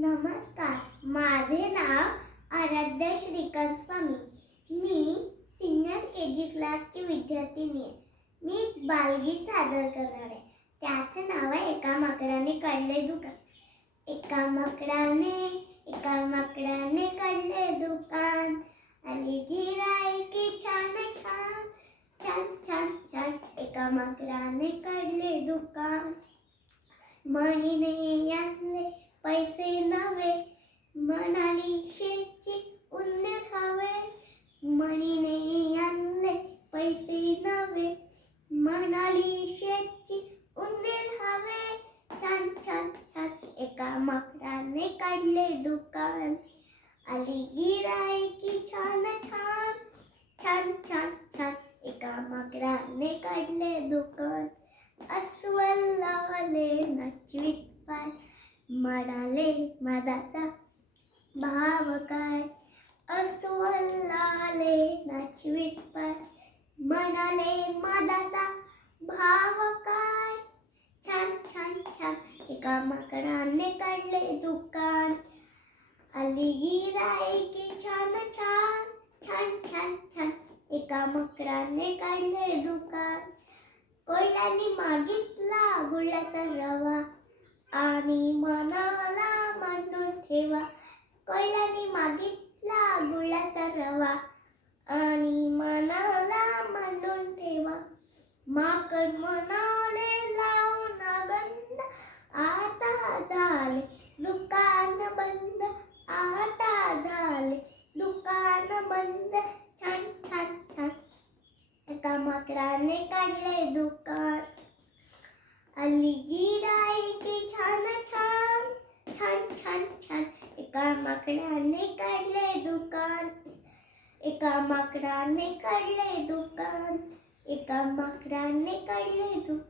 नमस्कार, माझे नाव आराध्या श्रीकांत स्वामी. मी senior KG क्लासची विद्यार्थिनी आहे. मी एक बालगीत सादर करणार आहे. त्याचे नाव आहे एका माकडाने काढले दुकान. एका माकडाने काढले दुकान. आली गिऱ्हाईके छान छान छान छान छान. एका माकडाने काढले दुकान. मणीने आणले पैसे नवे, म्हणाली शेतची उंदीर हवे. मणीने आणले पैसे नवे, म्हणाली शेतची उंदीर हवे. छान छान छान. एका माकडाने काढले दुकान. आली गिऱ्हाईके छान छान छान छान छान. एका माकडाने काढले दुकान. अस्वल लावले नाचवीत पाय, म्हणाले मधाचा भाव काय. अस्वल लावले नाचवीत पाय, म्हणाले मधाचा भाव काय. छान छान छान. एका माकडाने काढले दुकान. आली गिऱ्हाईके छान छान छान छान छान. एका माकडाने काढले दुकान. कोल्ह्याने मागितला गुळाचा रवा, आणि म्हणाला मांडून ठेवा. कोल्ह्याने मागितला गुळाचा रवा, आणि म्हणाला मांडून ठेवा. माकड म्हणाले लावून गंध, आता झाले दुकान बंद. आता झाले दुकान बंद. छान छान छान. एका माकडाने काढले दुकान. आली गिऱ्हाईके छान छान छान छान छान. एका माकडाने काढले दुकान. एका माकडाने काढले दुकान. एका माकडाने काढले दुकान.